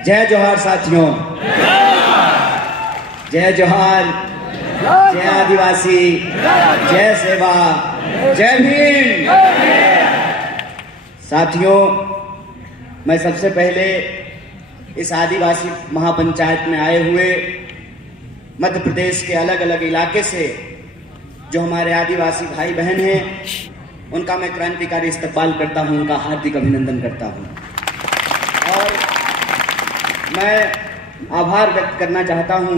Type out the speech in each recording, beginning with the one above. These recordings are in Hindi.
जय जोहार साथियों, जय जोहार, जय आदिवासी, जय सेवा, जय भीम। साथियों, मैं सबसे पहले इस आदिवासी महापंचायत में आए हुए मध्य प्रदेश के अलग अलग इलाके से जो हमारे आदिवासी भाई बहन हैं, उनका मैं क्रांतिकारी इस्तकबाल करता हूं, उनका हार्दिक अभिनंदन करता हूं। और मैं आभार व्यक्त करना चाहता हूं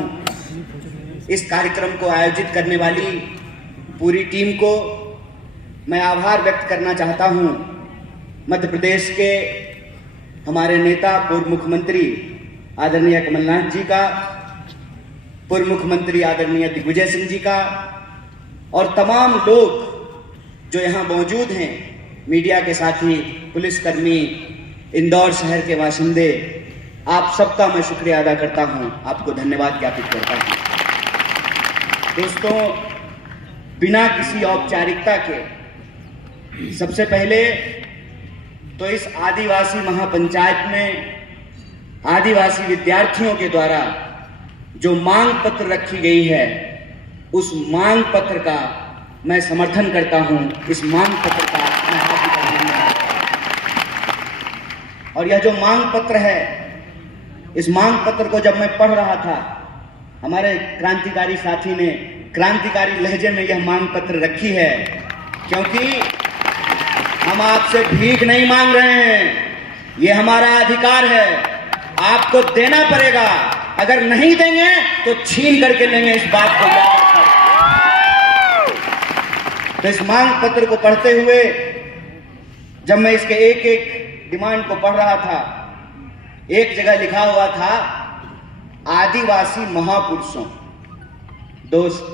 इस कार्यक्रम को आयोजित करने वाली पूरी टीम को। मैं आभार व्यक्त करना चाहता हूं मध्य प्रदेश के हमारे नेता पूर्व मुख्यमंत्री आदरणीय कमलनाथ जी का, पूर्व मुख्यमंत्री आदरणीय दिग्विजय सिंह जी का, और तमाम लोग जो यहाँ मौजूद हैं, मीडिया के साथी, पुलिसकर्मी, इंदौर शहर के बाशिंदे, आप सबका मैं शुक्रिया अदा करता हूँ, आपको धन्यवाद ज्ञापित करता हूँ। दोस्तों, बिना किसी औपचारिकता के सबसे पहले तो इस आदिवासी महापंचायत में आदिवासी विद्यार्थियों के द्वारा जो मांग पत्र रखी गई है, उस मांग पत्र का मैं समर्थन करता हूं। इस मांग पत्र का मैं हार्दिक अभिनंदन करता हूं। और यह जो मांग पत्र है, इस मांग पत्र को जब मैं पढ़ रहा था, हमारे क्रांतिकारी साथी ने क्रांतिकारी लहजे में यह मांग पत्र रखी है, क्योंकि हम आपसे भीख नहीं मांग रहे हैं, ये हमारा अधिकार है, आपको देना पड़ेगा। अगर नहीं देंगे तो छीन करके लेंगे, इस बात को याद रखना। तो इस मांग पत्र को पढ़ते हुए जब मैं इसके एक एक डिमांड को पढ़ रहा था, एक जगह लिखा हुआ था आदिवासी महापुरुषों। दोस्त,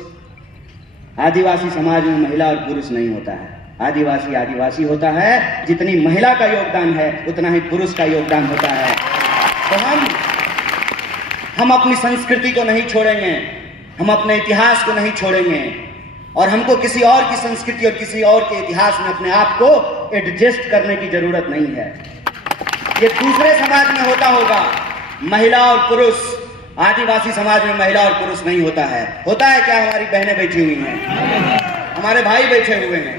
आदिवासी समाज में महिला और पुरुष नहीं होता है। आदिवासी आदिवासी होता है। जितनी महिला का योगदान है उतना ही पुरुष का योगदान होता है। तो हम अपनी संस्कृति को नहीं छोड़ेंगे, हम अपने इतिहास को नहीं छोड़ेंगे, और हमको किसी और की संस्कृति और किसी और के इतिहास में अपने आप को एडजस्ट करने की जरूरत नहीं है। ये दूसरे समाज में होता होगा, महिला और पुरुष, आदिवासी समाज में महिला और पुरुष नहीं होता है। होता है क्या? हमारी बहनें बैठी हुई हैं, हमारे भाई बैठे हुए हैं।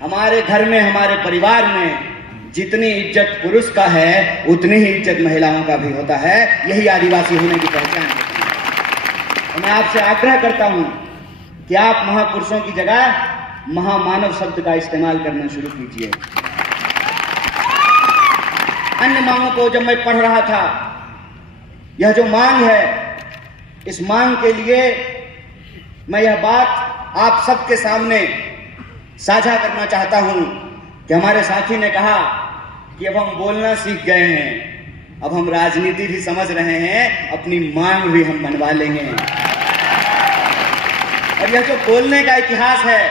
हमारे घर में, हमारे परिवार में जितनी इज्जत पुरुष का है, उतनी ही इज्जत महिलाओं का भी होता है। यही आदिवासी होने की पहचान है। तो मैं आपसे आग्रह करता हूं कि आप महापुरुषों की जगह महामानव शब्द का इस्तेमाल करना शुरू कीजिए। अन्य मांगों को जब मैं पढ़ रहा था, यह जो मांग है, इस मांग के लिए मैं यह बात आप सबके सामने साझा करना चाहता हूं कि हमारे साथी ने कहा कि अब हम बोलना सीख गए हैं, अब हम राजनीति भी समझ रहे हैं, अपनी मांग भी हम मनवा लेंगे। और यह जो बोलने का इतिहास है,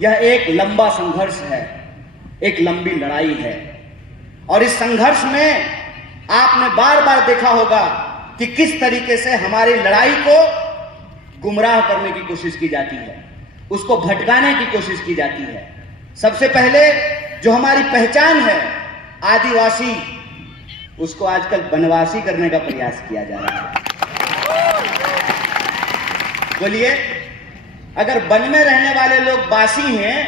यह एक लंबा संघर्ष है, एक लंबी लड़ाई है। और इस संघर्ष में आपने बार बार देखा होगा कि किस तरीके से हमारी लड़ाई को गुमराह करने की कोशिश की जाती है, उसको भटकाने की कोशिश की जाती है। सबसे पहले जो हमारी पहचान है आदिवासी, उसको आजकल बनवासी करने का प्रयास किया जा रहा है। बोलिए, अगर वन में रहने वाले लोग बासी हैं,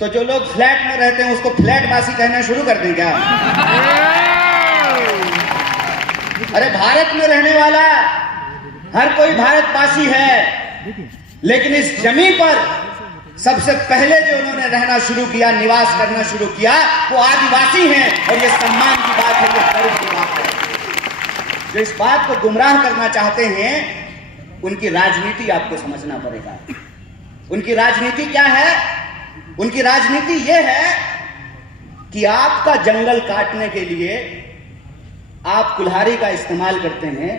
तो जो लोग फ्लैट में रहते हैं उसको फ्लैट बासी कहना शुरू कर दें क्या? अरे, भारत में रहने वाला हर कोई भारतवासी है, लेकिन इस जमीन पर सबसे पहले जो उन्होंने रहना शुरू किया, निवास करना शुरू किया, वो आदिवासी हैं। और ये सम्मान की बात है, ये गर्व की बात है। जो इस बात को गुमराह करना चाहते हैं, उनकी राजनीति आपको समझना पड़ेगा। उनकी राजनीति क्या है? उनकी राजनीति ये है कि आपका जंगल काटने के लिए आप कुल्हाड़ी का इस्तेमाल करते हैं,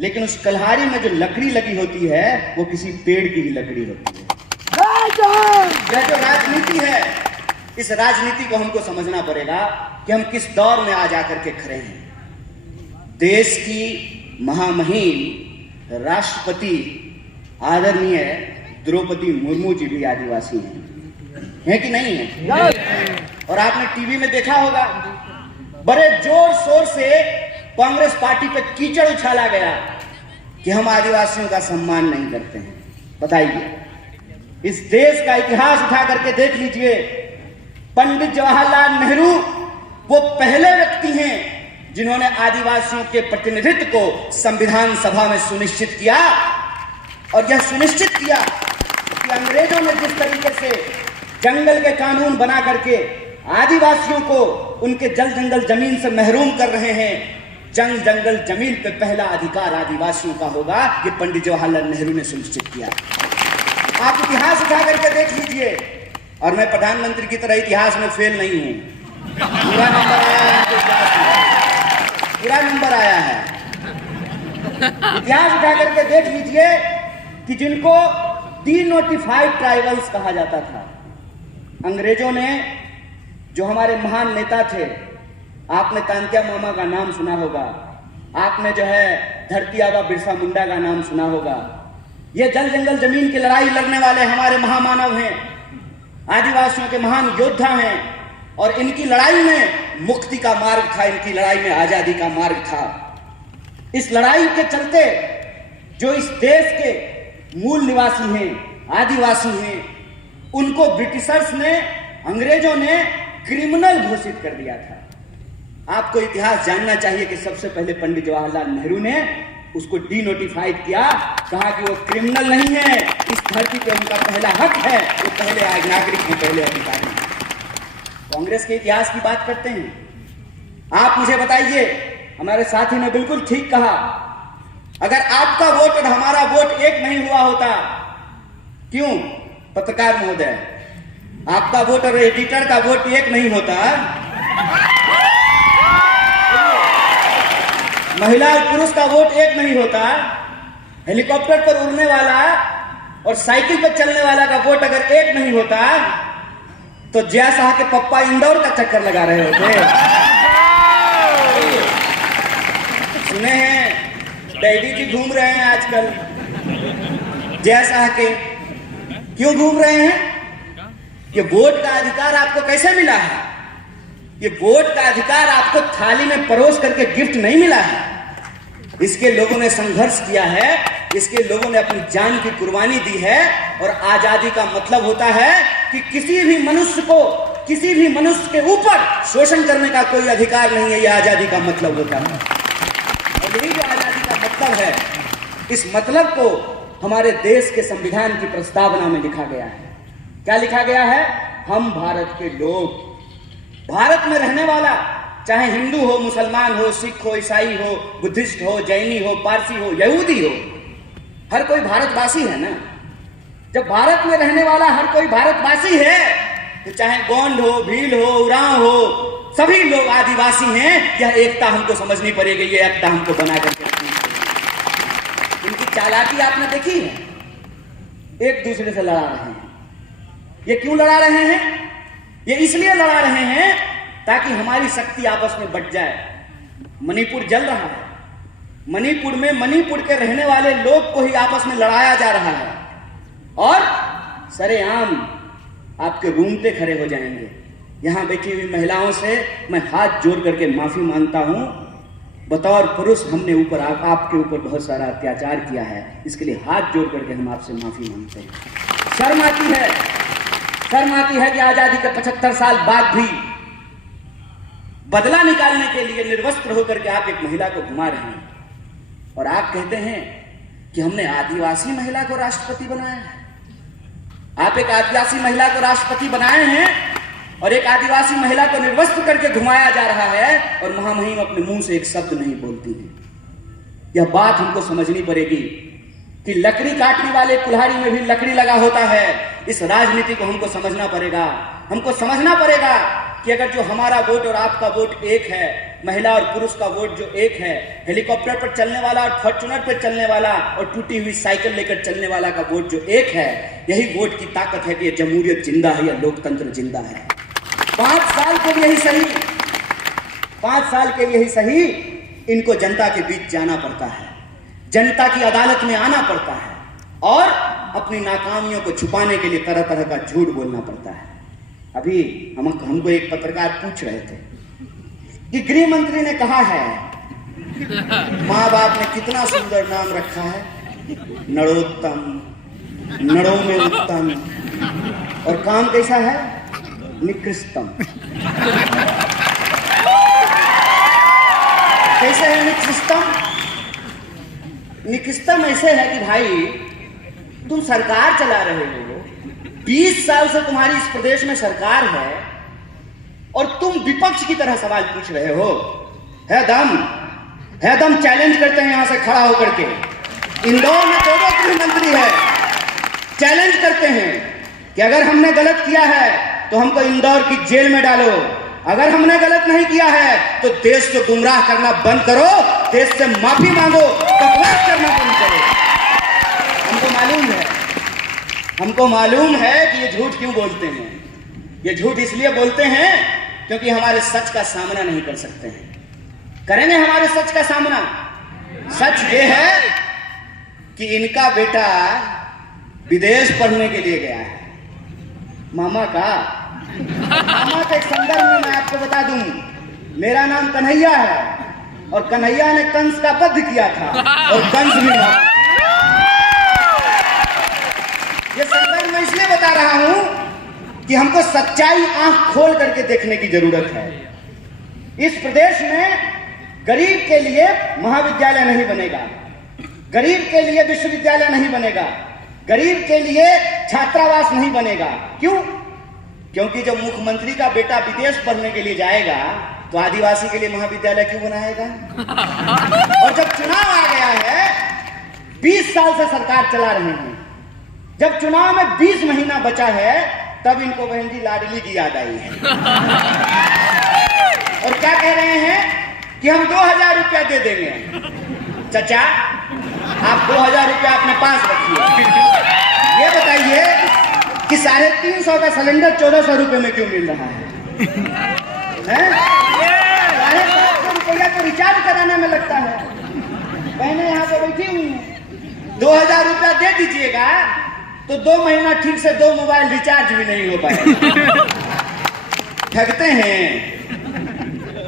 लेकिन उस कुल्हाड़ी में जो लकड़ी लगी होती है, वो किसी पेड़ की ही लकड़ी होती है। यह जो राजनीति है, इस राजनीति को हमको समझना पड़ेगा कि हम किस दौर में आज आकर के खड़े हैं। देश की महामहिम राष्ट्रपति आदरणीय द्रौपदी मुर्मू जी भी आदिवासी हैं कि नहीं है? और आपने टीवी में देखा होगा बड़े जोर शोर से कांग्रेस पार्टी पे कीचड़ उछाला गया कि हम आदिवासियों का सम्मान नहीं करते हैं। बताइए, इस देश का इतिहास उठा करके देख लीजिए। पंडित जवाहरलाल नेहरू वो पहले व्यक्ति हैं जिन्होंने आदिवासियों के प्रतिनिधित्व को संविधान सभा में सुनिश्चित किया, और यह सुनिश्चित किया कि अंग्रेजों ने जिस तरीके से जंगल के कानून बना करके आदिवासियों को उनके जल जंगल जमीन से महरूम कर रहे हैं, जंगल जमीन पे पहला अधिकार आदिवासियों का होगा, ये पंडित जवाहरलाल नेहरू ने सुनिश्चित किया। आप इतिहास उठा करके देख लीजिए, और मैं प्रधानमंत्री की तरह इतिहास में फेल नहीं हूं। पूरा नंबर आया है। इतिहास उठा करके देख लीजिए कि जिनको डीनोटिफाइड ट्राइबल्स कहा जाता था, अंग्रेजों ने, जो हमारे महान नेता थे, आपने तांत्या मामा का नाम सुना होगा, आपने जो है धरती आबा बिरसा मुंडा का नाम सुना होगा। ये जल जंगल जमीन की लड़ाई लड़ने वाले हमारे महामानव हैं, आदिवासियों के महान योद्धा हैं, और इनकी लड़ाई में मुक्ति का मार्ग था, इनकी लड़ाई में आजादी का मार्ग था। इस लड़ाई के चलते जो इस देश के मूल निवासी हैं, आदिवासी हैं, उनको ब्रिटिशर्स ने, अंग्रेजों ने क्रिमिनल घोषित कर दिया था। आपको इतिहास जानना चाहिए कि सबसे पहले पंडित जवाहरलाल नेहरू ने उसको डीनोटिफाइड किया, कहा कि वो क्रिमिनल नहीं है, इस धरती पे उनका पहला हक है, वो पहले नागरिक हैं, पहले अधिकारी हैं। कांग्रेस के इतिहास की बात करते हैं। आप मुझे बताइए, हमारे साथी ने बिल्कुल ठीक कहा, अगर आपका वोट और हमारा वोट एक नहीं हुआ होता, क्यों पत्रकार महोदय, आपका वोट और एडिटर का वोट एक नहीं होता, महिला और पुरुष का वोट एक नहीं होता, हेलीकॉप्टर पर उड़ने वाला और साइकिल पर चलने वाला का वोट अगर एक नहीं होता, तो जया शाह के पप्पा इंदौर का चक्कर लगा रहे होते। सुने हैं डैडी जी घूम रहे हैं आजकल जया शाह के, क्यों घूम रहे हैं? ये वोट का अधिकार आपको कैसे मिला है? ये वोट का अधिकार आपको थाली में परोस करके गिफ्ट नहीं मिला है। इसके लोगों ने संघर्ष किया है, इसके लोगों ने अपनी जान की कुर्बानी दी है, और आजादी का मतलब होता है कि किसी भी मनुष्य को, किसी भी मनुष्य के ऊपर शोषण करने का कोई अधिकार नहीं है। यह आजादी का मतलब होता है, और यही जो आजादी का मतलब है, इस मतलब को हमारे देश के संविधान की प्रस्तावना में लिखा गया है। क्या लिखा गया है? हम भारत के लोग, भारत में रहने वाला, चाहे हिंदू हो, मुसलमान हो, सिख हो, ईसाई हो, बुद्धिस्ट हो, जैनी हो, पारसी हो, यहूदी हो, हर कोई भारतवासी है ना। जब भारत में रहने वाला हर कोई भारतवासी है, तो चाहे गोंड हो, भील हो, उरांव हो, सभी लोग आदिवासी हैं। यह एकता हमको समझनी पड़ेगी, यह एकता हमको बना करके रखनी पड़ेगी। इनकी चालाकी आपने देखी है, एक दूसरे से लड़ा रहे हैं। ये क्यों लड़ा रहे हैं? ये इसलिए लड़ा रहे हैं ताकि हमारी शक्ति आपस में बट जाए। मणिपुर जल रहा है, मणिपुर में मणिपुर के रहने वाले लोग को ही आपस में लड़ाया जा रहा है, और सरेआम आपके रूंगटे खड़े हो जाएंगे। यहां बैठी हुई महिलाओं से मैं हाथ जोड़ करके माफी मांगता हूं। बतौर पुरुष हमने ऊपर आपके ऊपर बहुत सारा अत्याचार किया है, इसके लिए हाथ जोड़ करके हम आपसे माफी मांगते हैं। शर्म आती है कि आजादी के 75 साल बाद भी बदला निकालने के लिए निर्वस्त्र होकर के आप एक महिला को घुमा रहे हैं, और आप कहते हैं कि हमने आदिवासी महिला को राष्ट्रपति बनाया है। आप एक आदिवासी महिला को राष्ट्रपति बनाए हैं, और एक आदिवासी महिला को निर्वस्त्र करके घुमाया जा रहा है, और महामहिम अपने मुंह से एक शब्द नहीं बोलती है। यह बात हमको समझनी पड़ेगी कि लकड़ी काटने वाले कुल्हाड़ी में भी लकड़ी लगा होता है। इस राजनीति को हमको समझना पड़ेगा। हमको समझना पड़ेगा कि अगर जो हमारा वोट और आपका वोट एक है, महिला और पुरुष का वोट जो एक है, हेलीकॉप्टर पर चलने वाला और फॉर्च्यूनर पर चलने वाला और टूटी हुई साइकिल लेकर चलने वाला का वोट जो एक है, यही वोट की ताकत है कि यह जमहूरियत जिंदा है, यह लोकतंत्र जिंदा है। 5 साल के लिए ही सही, 5 साल के लिए ही सही, इनको जनता के बीच जाना पड़ता है, जनता की अदालत में आना पड़ता है, और अपनी नाकामियों को छुपाने के लिए तरह तरह का झूठ बोलना पड़ता है। अभी हमको एक पत्रकार पूछ रहे थे, कि गृह मंत्री ने कहा है, माँ बाप ने कितना सुंदर नाम रखा है, नरोत्तम, नरों में उत्तम, और काम कैसा है, निकृष्टम। कैसे है निकृष्टम? निकृष्टम ऐसे है कि भाई तुम सरकार चला रहे हो, 20 साल से तुम्हारी इस प्रदेश में सरकार है और तुम विपक्ष की तरह सवाल पूछ रहे हो। है दम चैलेंज करते हैं यहां से खड़ा होकर के। इंदौर में 2 गृह मंत्री है, चैलेंज करते हैं कि अगर हमने गलत किया है तो हमको इंदौर की जेल में डालो, अगर हमने गलत नहीं किया है तो देश को गुमराह करना बंद करो, देश से माफी मांगो, बकवास करना बंद करो। हमको मालूम है कि ये झूठ क्यों बोलते हैं। ये झूठ इसलिए बोलते हैं क्योंकि हमारे सच का सामना नहीं कर सकते हैं। करेंगे हमारे सच का सामना। सच ये है कि इनका बेटा विदेश पढ़ने के लिए गया है। मामा के संदर्भ में मैं आपको बता दूं, मेरा नाम कन्हैया है और कन्हैया ने कंस का वध किया था और कंस भी मारा। ये संदर्भ मैं इसलिए बता रहा हूं कि हमको सच्चाई आंख खोल करके देखने की जरूरत है। इस प्रदेश में गरीब के लिए महाविद्यालय नहीं बनेगा, गरीब के लिए विश्वविद्यालय नहीं बनेगा, गरीब के लिए छात्रावास नहीं बनेगा। क्यों? क्योंकि जब मुख्यमंत्री का बेटा विदेश पढ़ने के लिए जाएगा तो आदिवासी के लिए महाविद्यालय क्यों बनाएगा? और जब चुनाव आ गया है, 20 साल से सरकार चला रहे हैं, जब चुनाव में 20 महीना बचा है तब इनको बहन जी लाडली की याद आई है और क्या कह रहे हैं कि हम 2000 रुपया दे देंगे। चाचा, आप 2000 रुपया अपने पास रखिए। ये बताइए कि 350 का सिलेंडर 1400 रुपये में क्यों मिल रहा है? 750 रुपया तो रिचार्ज कराने में लगता है। बहने यहाँ पे बैठी हुई हैं, 2000 रुपया दे दीजिएगा तो 2 महीना ठीक से 2 मोबाइल रिचार्ज भी नहीं हो पाएगा। ठगते हैं,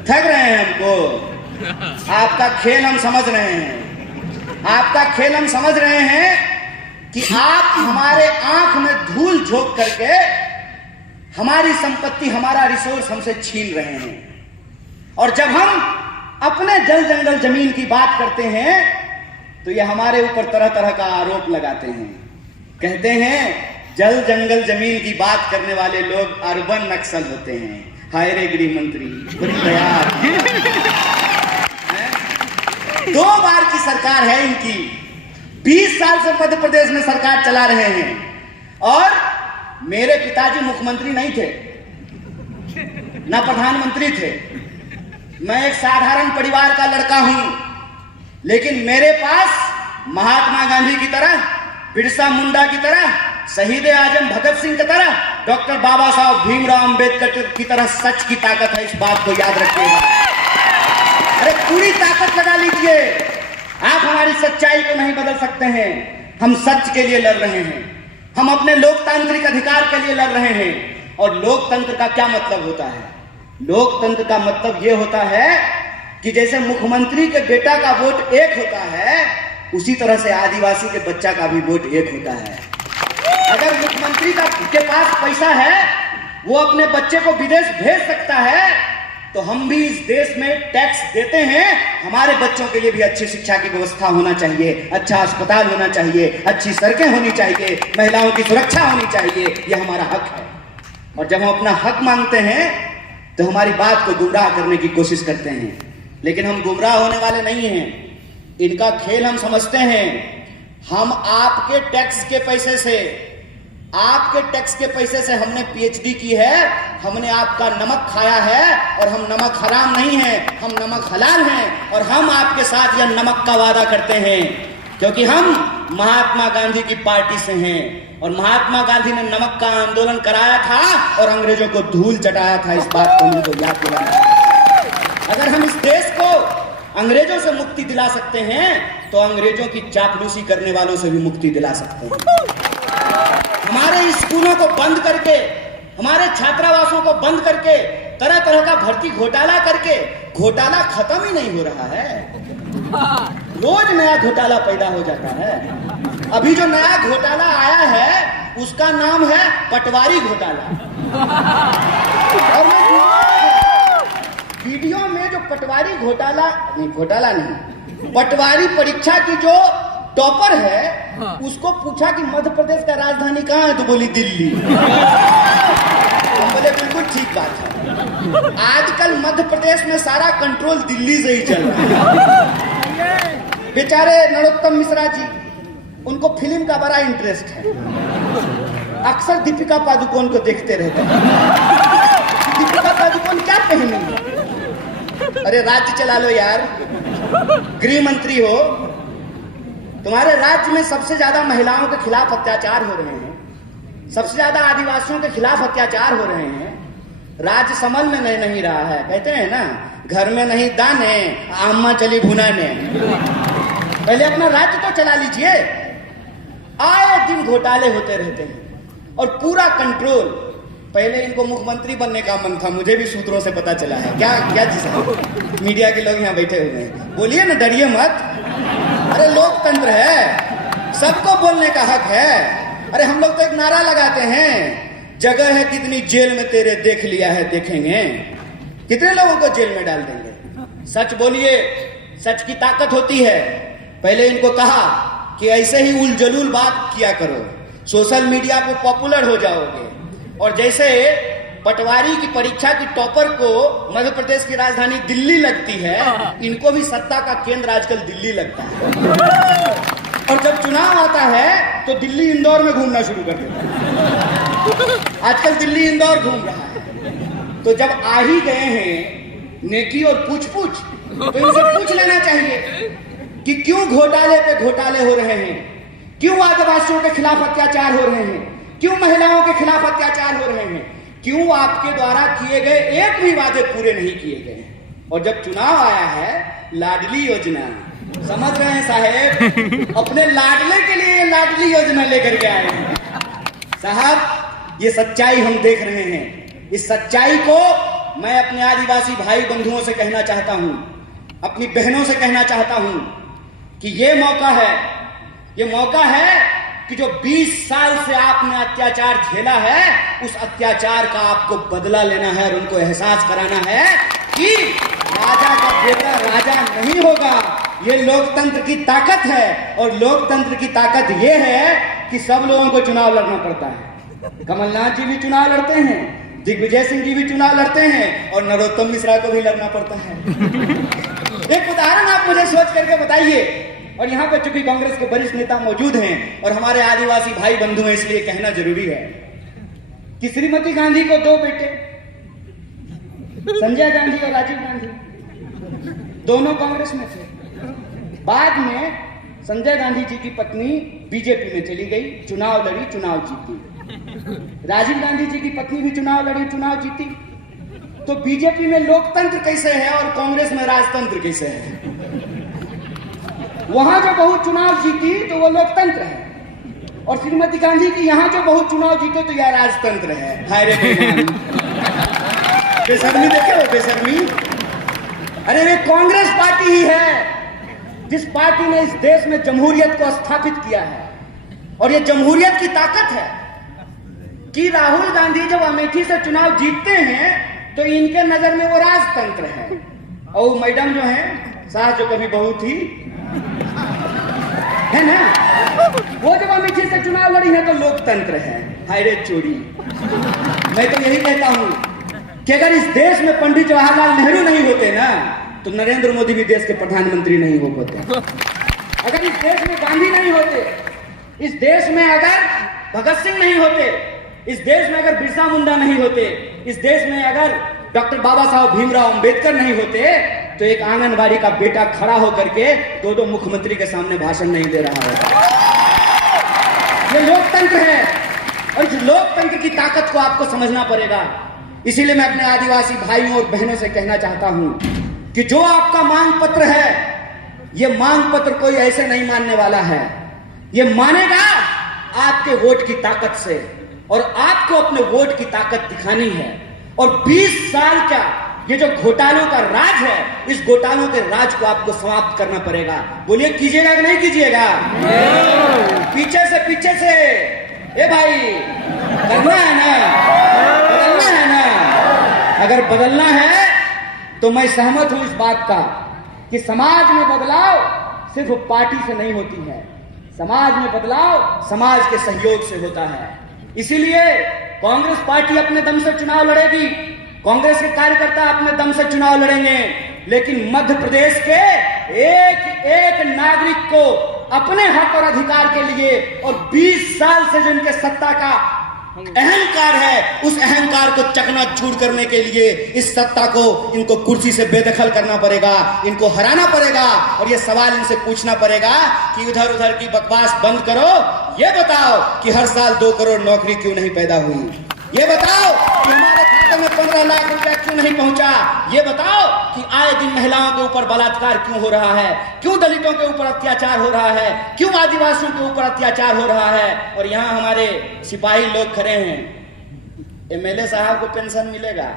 ठग रहे हैं हमको। आपका खेल हम समझ रहे हैं, आपका खेल हम समझ रहे हैं कि आप हमारे आंख में धूल झोंक करके हमारी संपत्ति, हमारा रिसोर्स हमसे छीन रहे हैं। और जब हम अपने जल जंगल जमीन की बात करते हैं तो ये हमारे ऊपर तरह तरह का आरोप लगाते हैं। कहते हैं जल जंगल जमीन की बात करने वाले लोग अर्बन नक्सल होते हैं। हाय रे गृह मंत्री, बड़ी दया। 2 बार की सरकार है इनकी, 20 साल से मध्य प्रदेश में सरकार चला रहे हैं और मेरे पिताजी मुख्यमंत्री नहीं थे, ना प्रधानमंत्री थे। मैं एक साधारण परिवार का लड़का हूं, लेकिन मेरे पास महात्मा गांधी की तरह, बिरसा मुंडा की तरह, शहीद आजम भगत सिंह की तरह, डॉक्टर बाबा साहब भीमराव अंबेडकर की तरह सच की ताकत है। इस बात को याद रखिएगा। अरे पूरी ताकत लगा लीजिए, आप हमारी सच्चाई को नहीं बदल सकते हैं। हम सच के लिए लड़ रहे हैं, हम अपने लोकतांत्रिक अधिकार के लिए लड़ रहे हैं। और लोकतंत्र का क्या मतलब होता है? लोकतंत्र का मतलब यह होता है कि जैसे मुख्यमंत्री के बेटा का वोट 1 होता है, उसी तरह से आदिवासी के बच्चा का भी वोट 1 होता है। अगर मुख्यमंत्री के पास पैसा है, वो अपने बच्चे को विदेश भेज सकता है, तो हम भी इस देश में टैक्स देते हैं। हमारे बच्चों के लिए भी अच्छी शिक्षा की व्यवस्था होना चाहिए, अच्छा अस्पताल होना चाहिए, अच्छी सड़कें होनी चाहिए, महिलाओं की सुरक्षा होनी चाहिए। यह हमारा हक है। और जब हम अपना हक मांगते हैं तो हमारी बात को गुमराह करने की कोशिश करते हैं, लेकिन हम गुमराह होने वाले नहीं हैं। इनका खेल हम समझते हैं। हम आपके टैक्स के पैसे से, आपके टैक्स के पैसे से हमने पीएचडी की है, हमने आपका नमक खाया है। और हम नमक हराम नहीं है, हम नमक हलाल हैं। और हम आपके साथ यह नमक का वादा करते हैं क्योंकि हम महात्मा गांधी की पार्टी से हैं। और महात्मा गांधी ने नमक का आंदोलन कराया था और अंग्रेजों को धूल चटाया था। इस बात को हमको याद दिलाना है। अगर हम इस देश को अंग्रेजों से मुक्ति दिला सकते हैं तो अंग्रेजों की चापलूसी करने वालों से भी मुक्ति दिला सकते हैं। हमारे स्कूलों को बंद करके हमारे छात्रावासों को बंद करके तरह तरह का भर्ती घोटाला करके घोटाला खत्म ही नहीं हो रहा है। रोज नया घोटाला पैदा हो जाता है। अभी जो नया घोटाला आया है उसका नाम है पटवारी घोटाला। और मैं वीडियो में जो पटवारी घोटाला नहीं, पटवारी परीक्षा की जो टॉपर है उसको पूछा कि मध्य प्रदेश का राजधानी कहाँ है, तो बोली दिल्ली। हम बोले बिल्कुल ठीक बात है। आजकल मध्य प्रदेश में सारा कंट्रोल दिल्ली से ही चल रहा है। बेचारे नरोत्तम मिश्रा जी, उनको फिल्म का बड़ा इंटरेस्ट है। अक्सर दीपिका पादुकोण को देखते रहते हैं। दीपिका पादुकोण क्या पहनेंगे? अरे राज्य चला लो यार, गृह मंत्री हो, तुम्हारे राज्य में सबसे ज्यादा महिलाओं के खिलाफ अत्याचार हो रहे हैं, सबसे ज्यादा आदिवासियों के खिलाफ अत्याचार हो रहे हैं, राज्य समझ में नहीं रहा है। कहते हैं ना, घर में नहीं दाने, अम्मा चली भुनाने। पहले अपना राज्य तो चला लीजिए। आए दिन घोटाले होते रहते हैं और पूरा कंट्रोल। पहले इनको मुख्यमंत्री बनने का मन था, मुझे भी सूत्रों से पता चला है। क्या जी साहब, मीडिया के लोग यहाँ बैठे हुए हैं, बोलिए ना, डरिए मत। अरे लोकतंत्र है, सबको बोलने का हक है। अरे हम लोग तो एक नारा लगाते हैं, जगह है कितनी जेल में तेरे, देख लिया है देखेंगे। कितने लोगों को जेल में डाल देंगे। सच बोलिए, सच की ताकत होती है। पहले इनको कहा कि ऐसे ही उलझुल बात किया करो, सोशल मीडिया पे पॉपुलर हो जाओगे। और जैसे पटवारी की परीक्षा की टॉपर को मध्य प्रदेश की राजधानी दिल्ली लगती है, इनको भी सत्ता का केंद्र आजकल दिल्ली लगता है। और जब चुनाव आता है तो दिल्ली इंदौर में घूमना शुरू कर देता है। आजकल दिल्ली इंदौर घूम रहा है। तो जब आ ही गए हैं नेकी और पूछ तो इनसे पूछ लेना चाहिए कि क्यों घोटाले पे घोटाले हो रहे हैं, क्यों आदिवासियों के खिलाफ अत्याचार हो रहे हैं, क्यों महिलाओं के खिलाफ अत्याचार हो रहे हैं, क्यों आपके द्वारा किए गए एक भी वादे पूरे नहीं किए गए। और जब चुनाव आया है, लाडली योजना, समझ रहे हैं साहेब, अपने लाडले के लिए लाडली योजना लेकर के आए हैं। साहब, ये सच्चाई हम देख रहे हैं। इस सच्चाई को मैं अपने आदिवासी भाई बंधुओं से कहना चाहता हूं, अपनी बहनों से कहना चाहता हूं कि ये मौका है कि जो 20 साल से आपने अत्याचार झेला है, उस अत्याचार का आपको बदला लेना है और उनको एहसास कराना है कि राजा का बेटा राजा नहीं होगा। ये लोकतंत्र की ताकत है। और लोकतंत्र की ताकत ये है कि सब लोगों को चुनाव लड़ना पड़ता है। कमलनाथ जी भी चुनाव लड़ते हैं, दिग्विजय सिंह जी भी चुनाव लड़ते हैं, और नरोत्तम मिश्रा को भी लड़ना पड़ता है। एक उदाहरण आप मुझे सोच करके बताइए। और यहाँ पे चूंकि कांग्रेस के वरिष्ठ नेता मौजूद हैं और हमारे आदिवासी भाई बंधु हैं, इसलिए कहना जरूरी है कि श्रीमती गांधी को 2 बेटे, संजय गांधी और राजीव गांधी, दोनों कांग्रेस में थे। बाद में संजय गांधी जी की पत्नी बीजेपी में चली गई, चुनाव लड़ी, चुनाव जीती। राजीव गांधी जी की पत्नी भी चुनाव लड़ी, चुनाव जीती। तो बीजेपी में लोकतंत्र कैसे है और कांग्रेस में राजतंत्र कैसे है? वहां जो बहुत चुनाव जीती तो वो लोकतंत्र है, और श्रीमती गांधी की यहां जो बहुत चुनाव जीते तो यह राजतंत्र है। हाय रे बेशर्मी, देखे हो बेशर्मी। अरे ये कांग्रेस पार्टी ही है जिस पार्टी ने इस देश में जमहूरियत को स्थापित किया है। और ये जमहूरियत की ताकत है कि राहुल गांधी जब अमेठी से चुनाव जीतते हैं तो इनके नजर में वो राजतंत्र है, और मैडम जो है सास जो कभी बहू थी है ना, वो जब अमेठी से चुनाव लड़ी है तो लोकतंत्र है। हाय रे चोरी। मैं तो यही कहता हूं कि अगर इस देश में पंडित जवाहरलाल नेहरू नहीं होते ना, तो नरेंद्र मोदी भी देश के प्रधानमंत्री नहीं हो पाते। अगर इस देश में गांधी नहीं होते, इस देश में अगर भगत सिंह नहीं होते, इस देश में अगर बिरसा मुंडा नहीं होते, इस देश में अगर डॉक्टर बाबा साहब भीमराव अंबेडकर नहीं होते, तो एक आंगनबाड़ी का बेटा खड़ा होकर के 2 मुख्यमंत्री के सामने भाषण नहीं दे रहा होगा। ये लोकतंत्र है, और इस लोकतंत्र की ताकत को आपको समझना पड़ेगा। इसीलिए मैं अपने आदिवासी भाइयों और बहनों से कहना चाहता हूं कि जो आपका मांग पत्र है, ये मांग पत्र कोई ऐसे नहीं मानने वाला है। ये मानेगा आपके वोट की ताकत से, और आपको अपने वोट की ताकत दिखानी है। और 20 साल का ये जो घोटालों का राज है, इस घोटालों के राज को आपको समाप्त करना पड़ेगा। बोलिए, कीजिएगा कि नहीं कीजिएगा? पीछे से ए भाई, करना है ना, बदलना है ना। अगर बदलना है तो मैं सहमत हूं इस बात का कि समाज में बदलाव सिर्फ पार्टी से नहीं होती है, समाज में बदलाव समाज के सहयोग से होता है। इसीलिए कांग्रेस पार्टी अपने दम से चुनाव लड़ेगी, कांग्रेस के कार्यकर्ता अपने दम से चुनाव लड़ेंगे, लेकिन मध्य प्रदेश के एक एक नागरिक को अपने हक और अधिकार के लिए और 20 साल से जो इनके सत्ता का अहंकार है, उस अहंकार को चकनाचूर करने के लिए इस सत्ता को इनको कुर्सी से बेदखल करना पड़ेगा, इनको हराना पड़ेगा। और ये सवाल इनसे पूछना पड़ेगा कि उधर उधर की बकवास बंद करो, ये बताओ कि हर साल 2 करोड़ नौकरी क्यों नहीं पैदा हुई, ये बताओ कि हमारे खाते में 15 लाख रुपया क्यों नहीं पहुंचा, ये बताओ कि आए दिन महिलाओं के ऊपर बलात्कार क्यों हो रहा है, क्यों दलितों के ऊपर अत्याचार हो रहा है, क्यों आदिवासियों के ऊपर अत्याचार हो रहा है। और यहाँ हमारे सिपाही लोग खड़े हैं, एमएलए साहब को पेंशन मिलेगा,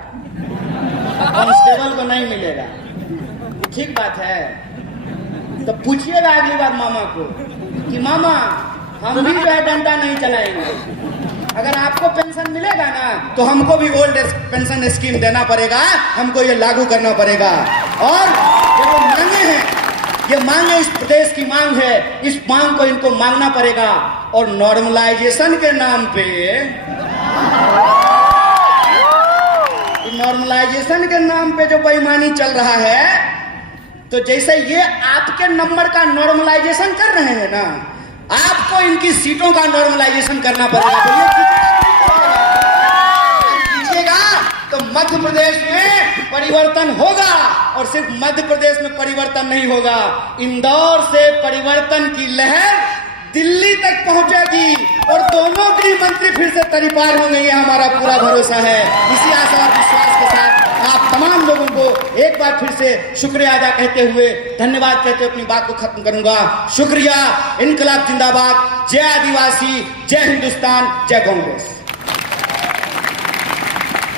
कांस्टेबल को नहीं मिलेगा, ठीक बात है। तो पूछिएगा अगली बार मामा को कि मामा हम भी जो है डंडा नहीं चलाएंगे, अगर आपको पेंशन मिलेगा ना तो हमको भी ओल्ड एज पेंशन स्कीम देना पड़ेगा, हमको ये लागू करना पड़ेगा। और ये वो मांगे हैं, ये मांगे इस प्रदेश की मांग है, इस मांग को इनको मांगना पड़ेगा। और नॉर्मलाइजेशन के नाम पे, नॉर्मलाइजेशन के नाम पे जो बेईमानी चल रहा है, तो जैसे ये आपके नंबर का नॉर्मलाइजेशन कर रहे हैं ना, आपको इनकी सीटों का नॉर्मलाइजेशन करना पड़ेगा। कीजिएगा तो मध्य प्रदेश में परिवर्तन होगा। और सिर्फ मध्य प्रदेश में परिवर्तन नहीं होगा, इंदौर से परिवर्तन की लहर दिल्ली तक पहुंचेगी और दोनों गृह मंत्री फिर से तरीपार होंगे, ये हमारा पूरा भरोसा है। इसी आशा और विश्वास के साथ आप तमाम लोगों को एक बार फिर से शुक्रिया अदा कहते हुए, धन्यवाद कहते हुए अपनी बात को खत्म करूंगा। शुक्रिया, इनकलाब जिंदाबाद, जय आदिवासी, जय हिंदुस्तान, जय कांग्रेस।